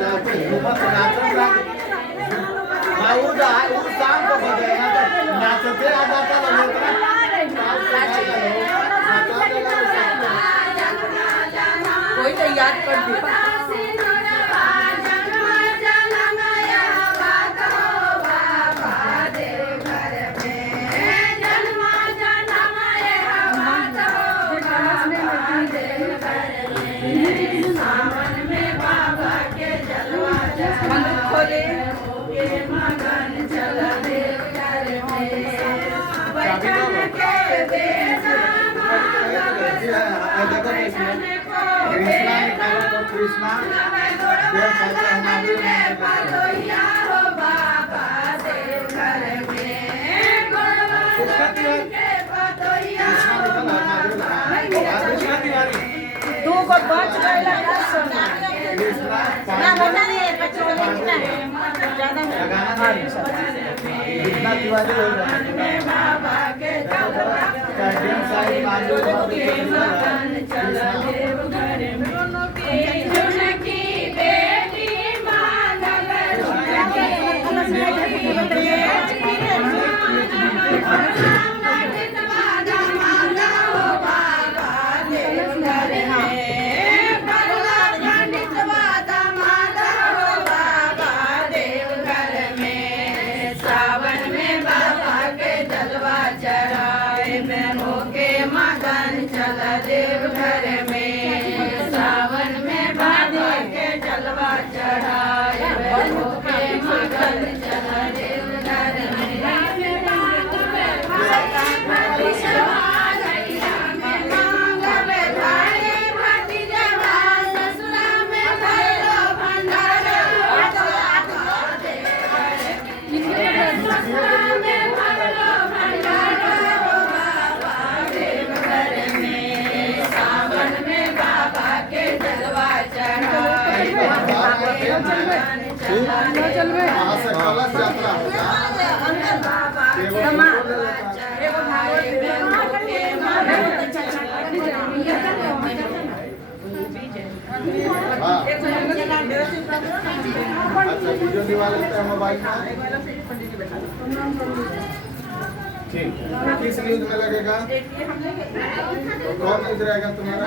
मत नाचत मैं वो शाम को बजेगा नाचते आ जाता कोई तो याद कर दे खोले मगन चल देव घर में बैठन के कृष्णा पलोया हो बाबा देव घर में दो को बच गए ना बना रे बच्चों ने ज्यादा कृष्णा तिवारी बाबा के कैंटीन साइड मालूम चल देव घर में की बेटी मगन चल देव घर में सावन में बाबा के जलवा चढ़ाए होके मगन चल देव घर में चल रहे कलश यात्रा अच्छा वीडियो दिवा लेते हैं मोबाइल में ठीक किस न्यूज में लगेगा तो कौन न्यूज रहेगा तुम्हारा